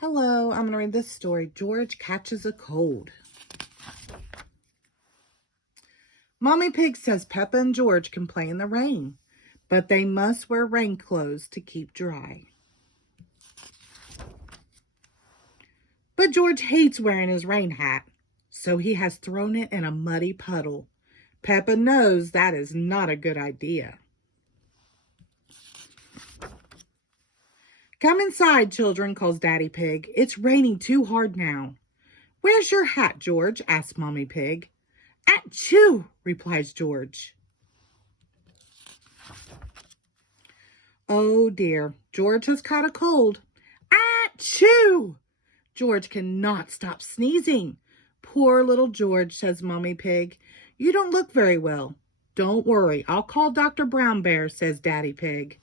Hello, I'm going to read this story. George Catches a Cold. Mommy Pig says Peppa and George can play in the rain, but they must wear rain clothes to keep dry. But George hates wearing his rain hat, so he has thrown it in a muddy puddle. Peppa knows that is not a good idea. Come inside, children, calls Daddy Pig. It's raining too hard now. Where's your hat, George? asks Mommy Pig. Achoo, replies George. Oh dear, George has caught a cold. Achoo! George cannot stop sneezing. Poor little George, says Mommy Pig. You don't look very well. Don't worry, I'll call Dr. Brown Bear, says Daddy Pig.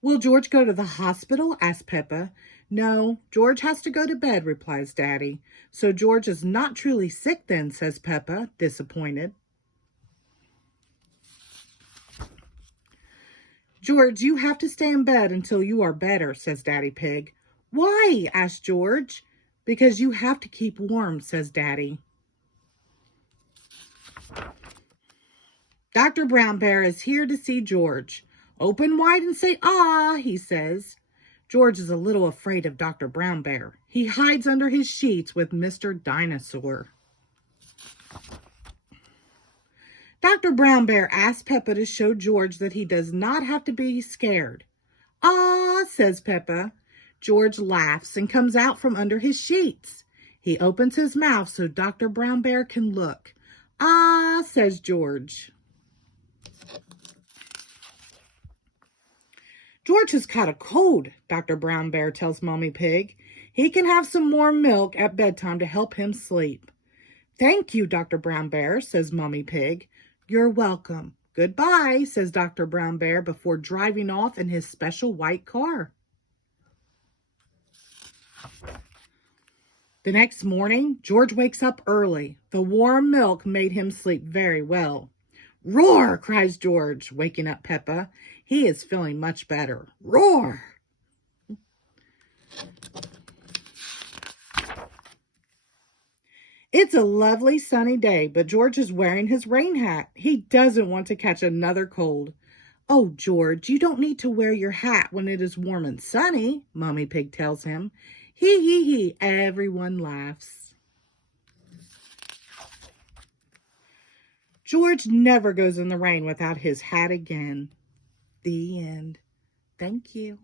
Will George go to the hospital? asks Peppa. No, George has to go to bed, replies Daddy. So George is not truly sick then, says Peppa, disappointed. George, you have to stay in bed until you are better, says Daddy Pig. Why? asks George. Because you have to keep warm, says Daddy. Dr. Brown Bear is here to see George. Open wide and say, ah, he says. George is a little afraid of Dr. Brown Bear. He hides under his sheets with Mr. Dinosaur. Dr. Brown Bear asks Peppa to show George that he does not have to be scared. Ah, says Peppa. George laughs and comes out from under his sheets. He opens his mouth so Dr. Brown Bear can look. Ah, says George. George has caught a cold, Dr. Brown Bear tells Mommy Pig. He can have some warm milk at bedtime to help him sleep. Thank you, Dr. Brown Bear, says Mommy Pig. You're welcome. Goodbye, says Dr. Brown Bear before driving off in his special white car. The next morning, George wakes up early. The warm milk made him sleep very well. Roar, cries George, waking up Peppa. He is feeling much better. Roar! It's a lovely sunny day, but George is wearing his rain hat. He doesn't want to catch another cold. Oh, George, you don't need to wear your hat when it is warm and sunny, Mommy Pig tells him. Hee hee hee, everyone laughs. George never goes in the rain without his hat again. The end. Thank you.